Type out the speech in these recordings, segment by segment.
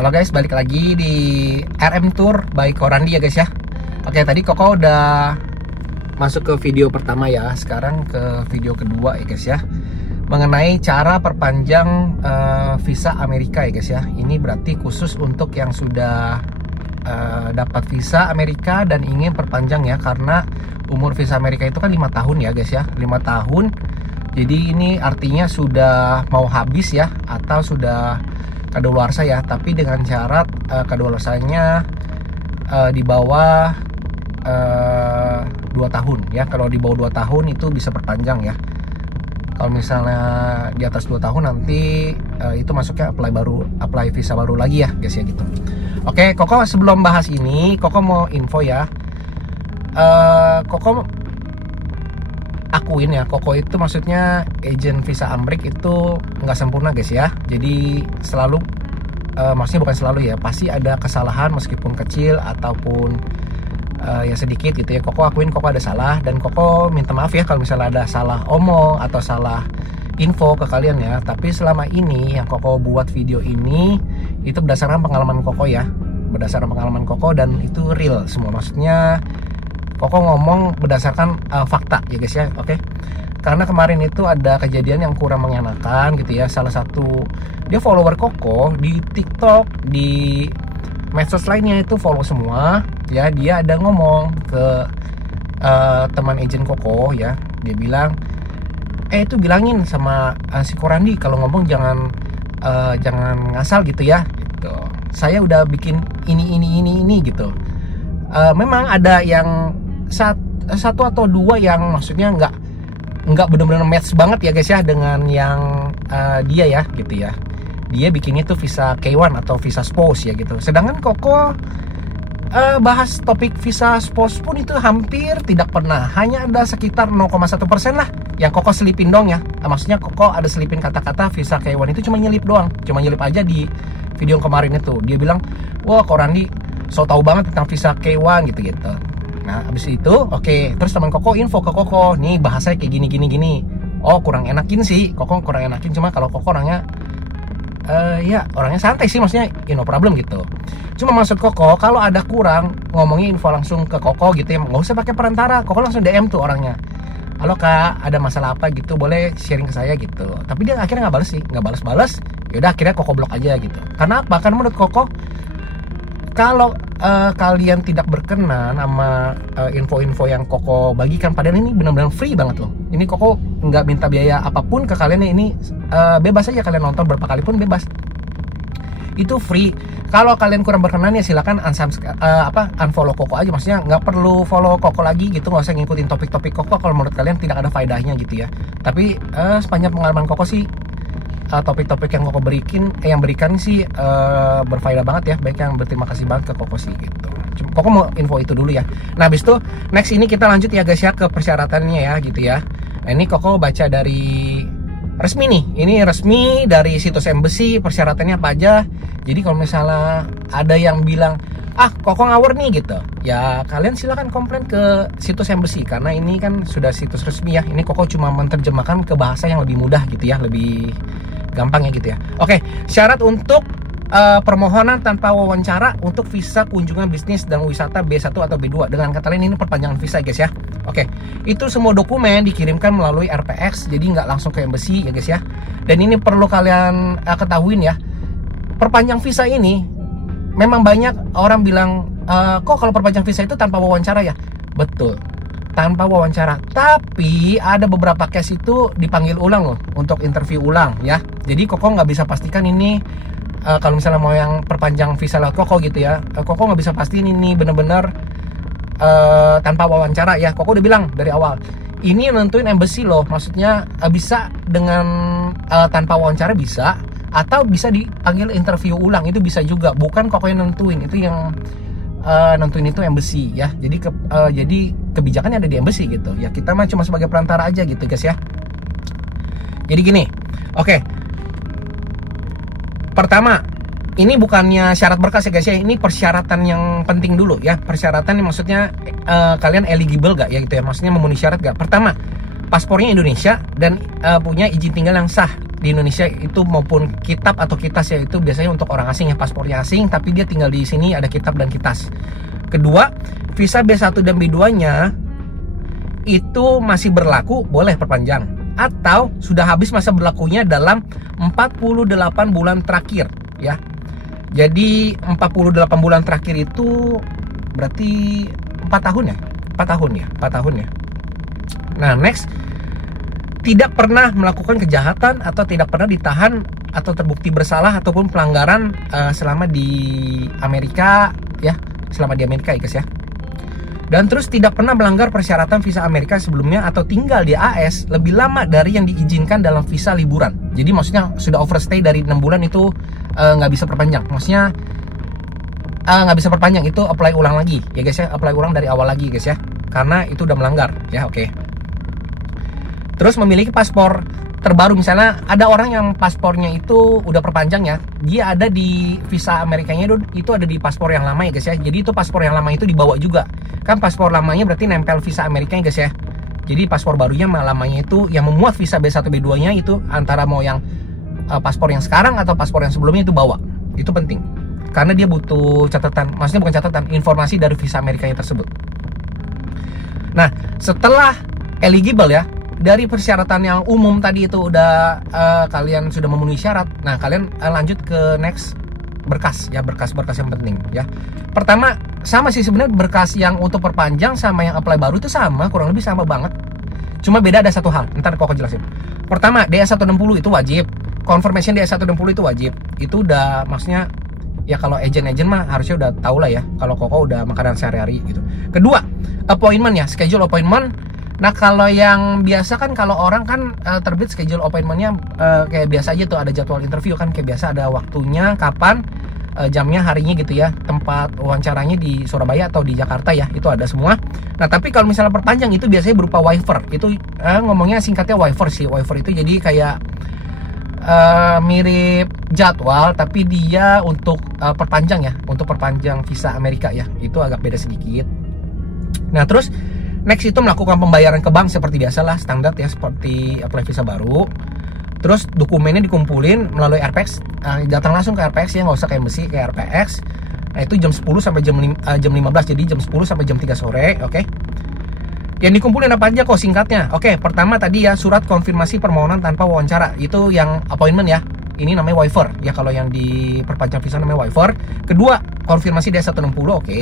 Halo guys, balik lagi di RM Tour by Korandi ya guys ya. Oke, tadi Koko udah masuk ke video pertama ya. Sekarang ke video kedua ya guys ya, mengenai cara perpanjang visa Amerika ya guys ya. Ini berarti khusus untuk yang sudah dapat visa Amerika dan ingin perpanjang ya. Karena umur visa Amerika itu kan 5 tahun ya guys ya, 5 tahun. Jadi ini artinya sudah mau habis ya, atau sudah kadaluarsa ya, tapi dengan syarat kadaluarsanya di bawah 2 tahun ya. Kalau di bawah 2 tahun itu bisa perpanjang ya. Kalau misalnya di atas 2 tahun nanti itu masuknya apply visa baru lagi ya guys ya gitu. Oke, Koko sebelum bahas ini, Koko mau info ya. Koko akuin ya, Koko itu maksudnya agent visa Amrik itu nggak sempurna guys ya. Jadi selalu maksudnya bukan selalu ya, pasti ada kesalahan meskipun kecil ataupun ya sedikit gitu ya. Koko akuin Koko ada salah, dan Koko minta maaf ya kalau misalnya ada salah omong atau salah info ke kalian ya. Tapi selama ini yang Koko buat video ini itu berdasarkan pengalaman Koko ya, berdasarkan pengalaman Koko, dan itu real semua. Maksudnya Koko ngomong berdasarkan fakta ya guys ya. Oke. Karena kemarin itu ada kejadian yang kurang mengenakan gitu ya. Salah satu dia follower Koko di TikTok, di medsos lainnya itu follow semua ya. Dia ada ngomong ke teman agent Koko ya. Dia bilang, itu bilangin sama si Korandi kalau ngomong jangan ngasal gitu ya gitu. Saya udah bikin ini gitu. Memang ada yang satu atau dua yang maksudnya nggak benar-benar match banget ya guys ya dengan yang dia ya gitu ya. Dia bikinnya tuh visa K1 atau visa spouse ya gitu. Sedangkan Koko bahas topik visa spouse pun itu hampir tidak pernah. Hanya ada sekitar 0,1% lah yang Koko selipin dong ya. Maksudnya Koko ada selipin kata-kata visa K1 itu cuma nyelip doang. Cuma nyelip aja di video yang kemarin itu. Dia bilang, wah Korandi so tau banget tentang visa K1 gitu-gitu. Nah abis itu oke, terus teman Koko info ke Koko, nih bahasanya kayak gini. Oh kurang enakin sih, Koko kurang enakin. Cuma kalau Koko orangnya ya orangnya santai sih, maksudnya no problem gitu. Cuma maksud Koko kalau ada kurang, ngomongin info langsung ke Koko gitu ya, nggak usah pakai perantara. Koko langsung DM tuh orangnya, halo kak, ada masalah apa gitu, boleh sharing ke saya gitu. Tapi dia akhirnya nggak bales sih, nggak balas. Yaudah akhirnya Koko blok aja gitu. Karena apa? Karena menurut Koko, kalau kalian tidak berkenan sama info-info yang Koko bagikan, padahal ini benar-benar free banget loh. Ini Koko nggak minta biaya apapun ke kalian, ini bebas aja kalian nonton berapa kali pun bebas. Itu free. Kalau kalian kurang berkenan ya silakan unfollow Koko aja. Maksudnya nggak perlu follow Koko lagi gitu, nggak usah ngikutin topik-topik Koko kalau menurut kalian tidak ada faedahnya gitu ya. Tapi sepanjang pengalaman Koko sih, topik-topik yang Koko berikan sih berfaedah banget ya. Baik, yang berterima kasih banget ke Koko sih gitu. Koko mau info itu dulu ya. Nah habis itu next ini kita lanjut ya guys ya ke persyaratannya ya gitu ya. Nah ini Koko baca dari resmi nih. Ini resmi dari situs embassy, persyaratannya apa aja. Jadi kalau misalnya ada yang bilang Koko ngawur nih gitu, ya kalian silakan komplain ke situs embassy, karena ini kan sudah situs resmi ya. Ini Koko cuma menerjemahkan ke bahasa yang lebih mudah gitu ya, lebih gampang ya gitu ya. Oke, syarat untuk permohonan tanpa wawancara untuk visa kunjungan bisnis dan wisata B1 atau B2. Dengan kata lain ini perpanjangan visa guys ya. Oke, itu semua dokumen dikirimkan melalui RPX, jadi nggak langsung ke embassy ya guys ya. Dan ini perlu kalian ketahuin ya, perpanjang visa ini memang banyak orang bilang, kok kalau perpanjang visa itu tanpa wawancara ya? Betul, tanpa wawancara. Tapi ada beberapa case itu dipanggil ulang loh, untuk interview ulang ya. Jadi Koko nggak bisa pastikan ini kalau misalnya mau yang perpanjang visa lewat Koko gitu ya. Koko nggak bisa pastiin ini bener-bener tanpa wawancara ya. Koko udah bilang dari awal, ini nentuin embassy loh. Maksudnya bisa dengan tanpa wawancara bisa, atau bisa dipanggil interview ulang, itu bisa juga. Bukan Koko yang nentuin, itu yang nentuin itu embassy ya. Jadi kebijakannya ada di embassy gitu ya. Kita mah cuma sebagai perantara aja gitu guys ya. Jadi gini, oke. Pertama, ini bukannya syarat berkas ya guys ya. Ini persyaratan yang penting dulu ya. Persyaratan yang maksudnya kalian eligible gak ya gitu ya. Maksudnya memenuhi syarat gak. Pertama, paspornya Indonesia dan punya izin tinggal yang sah. di Indonesia itu maupun kitab atau kitas ya, itu biasanya untuk orang asing ya, paspornya asing tapi dia tinggal di sini, ada kitab dan kitas. Kedua, visa B1 dan B2-nya itu masih berlaku, boleh perpanjang, atau sudah habis masa berlakunya dalam 48 bulan terakhir ya. Jadi 48 bulan terakhir itu berarti 4 tahun ya? 4 tahun ya. Nah, next, tidak pernah melakukan kejahatan atau tidak pernah ditahan atau terbukti bersalah ataupun pelanggaran selama di Amerika ya, selama di Amerika ya guys ya. Dan terus tidak pernah melanggar persyaratan visa Amerika sebelumnya atau tinggal di AS lebih lama dari yang diizinkan dalam visa liburan. Jadi maksudnya sudah overstay dari 6 bulan itu nggak bisa perpanjang. Maksudnya nggak bisa perpanjang, itu apply ulang lagi ya guys ya, apply ulang dari awal lagi guys ya, karena itu udah melanggar ya. Oke. Terus memiliki paspor terbaru, misalnya ada orang yang paspornya itu udah perpanjang ya, dia ada di visa Amerikanya itu ada di paspor yang lama ya guys ya. Jadi itu paspor yang lama itu dibawa juga, kan paspor lamanya berarti nempel visa Amerikanya guys ya. Jadi paspor barunya lamanya itu yang memuat visa B1 B2 nya itu antara mau yang paspor yang sekarang atau paspor yang sebelumnya itu bawa. Itu penting karena dia butuh catatan, maksudnya bukan catatan, informasi dari visa Amerikanya tersebut. Nah, setelah eligible ya, dari persyaratan yang umum tadi itu udah kalian sudah memenuhi syarat. Nah, kalian lanjut ke next berkas ya, berkas-berkas yang penting ya. Pertama, sama sih sebenarnya, berkas yang untuk perpanjang sama yang apply baru itu sama, kurang lebih sama banget. Cuma beda ada satu hal, ntar kok jelasin. Pertama, DA160 itu wajib. Confirmation DA160 itu wajib. Itu udah, maksudnya ya kalau agent mah harusnya udah tahu lah ya, kalau Koko udah makanan sehari-hari gitu. Kedua, appointment ya, schedule appointment. Nah, kalau yang biasa kan, kalau orang kan terbit schedule appointment-nya kayak biasa aja tuh, ada jadwal interview kan, kayak biasa ada waktunya, kapan, jamnya, harinya gitu ya, tempat wawancaranya di Surabaya atau di Jakarta ya, itu ada semua. Nah, tapi kalau misalnya perpanjang itu biasanya berupa waiver. Itu ngomongnya singkatnya waiver sih. Waiver itu jadi kayak mirip jadwal tapi dia untuk perpanjang ya, untuk perpanjang visa Amerika ya. Itu agak beda sedikit. Nah, terus next itu melakukan pembayaran ke bank seperti biasa lah, standar ya, seperti apply visa baru. Terus dokumennya dikumpulin melalui RPX, datang langsung ke RPX ya, nggak usah ke embassy, ke RPX. Nah, itu jam 10 sampai jam 15, jadi jam 10 sampai jam 3 sore, oke. Yang dikumpulin apa aja kok singkatnya? Oke, pertama tadi ya, surat konfirmasi permohonan tanpa wawancara, itu yang appointment ya. Ini namanya waiver ya, kalau yang di perpanjang visa namanya waiver. Kedua, konfirmasi DS160, oke.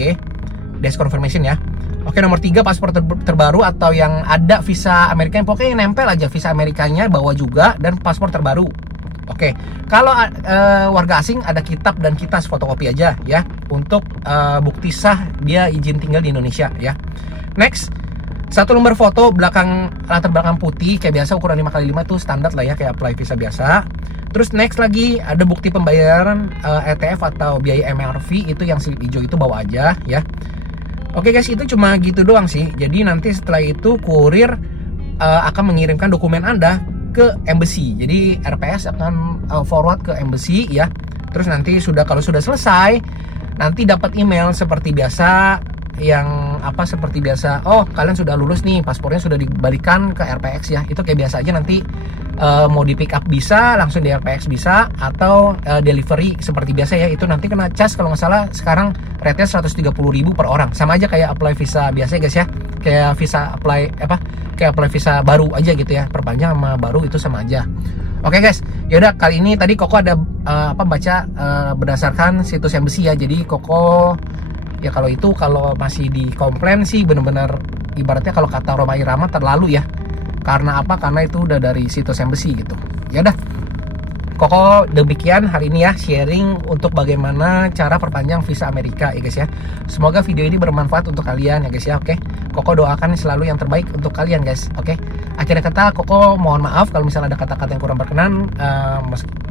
DS confirmation ya. Oke, nomor 3, paspor terbaru atau yang ada visa Amerika, pokoknya yang nempel aja visa Amerikanya bawa juga, dan paspor terbaru. Oke, kalau warga asing ada kitab dan kitas, fotokopi aja ya, untuk bukti sah dia izin tinggal di Indonesia ya. Next, 1 lembar foto belakang, latar belakang putih kayak biasa, ukuran 5x5 itu standar lah ya, kayak apply visa biasa. Terus next lagi ada bukti pembayaran ETF atau biaya MRV, itu yang slip hijau itu bawa aja ya. Oke guys, itu cuma gitu doang sih. Jadi nanti setelah itu kurir akan mengirimkan dokumen Anda ke embassy. Jadi RPS akan forward ke embassy ya. Terus nanti kalau sudah selesai, nanti dapat email seperti biasa, yang seperti biasa, oh kalian sudah lulus nih, paspornya sudah dibalikan ke RPX ya. Itu kayak biasa aja, nanti mau di pick up bisa, langsung di RPX bisa, atau delivery seperti biasa ya. Itu nanti kena cas kalau nggak salah, sekarang rate-nya 130.000 per orang, sama aja kayak apply visa biasa ya guys ya, kayak visa kayak apply visa baru aja gitu ya, perpanjang sama baru itu sama aja. Oke guys, yaudah, kali ini tadi Koko ada baca berdasarkan situs embassy ya. Jadi Koko ya, kalau masih di komplain sih bener-bener ibaratnya kalau kata Roma Irama terlalu ya. Karena apa? Karena itu udah dari situs embassy gitu. Ya udah, Koko demikian hari ini ya, sharing untuk bagaimana cara perpanjang visa Amerika ya guys ya. Semoga video ini bermanfaat untuk kalian ya guys ya. Oke, Koko doakan selalu yang terbaik untuk kalian guys. Oke, akhirnya kata Koko mohon maaf kalau misalnya ada kata-kata yang kurang berkenan.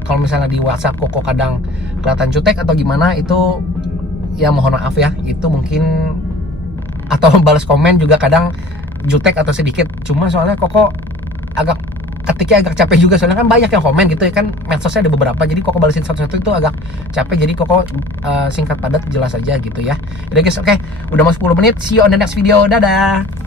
Kalau misalnya di WhatsApp Koko kadang kelihatan jutek atau gimana, itu ya mohon maaf ya. Itu mungkin, atau balas komen juga kadang jutek atau sedikit. Cuma soalnya Koko ketiknya agak capek juga, soalnya kan banyak yang komen gitu ya kan, medsosnya ada beberapa, jadi Koko balesin satu-satu itu agak capek. Jadi Koko singkat padat jelas aja gitu ya. Udah guys, oke, udah mau 10 menit. See you on the next video, dadah.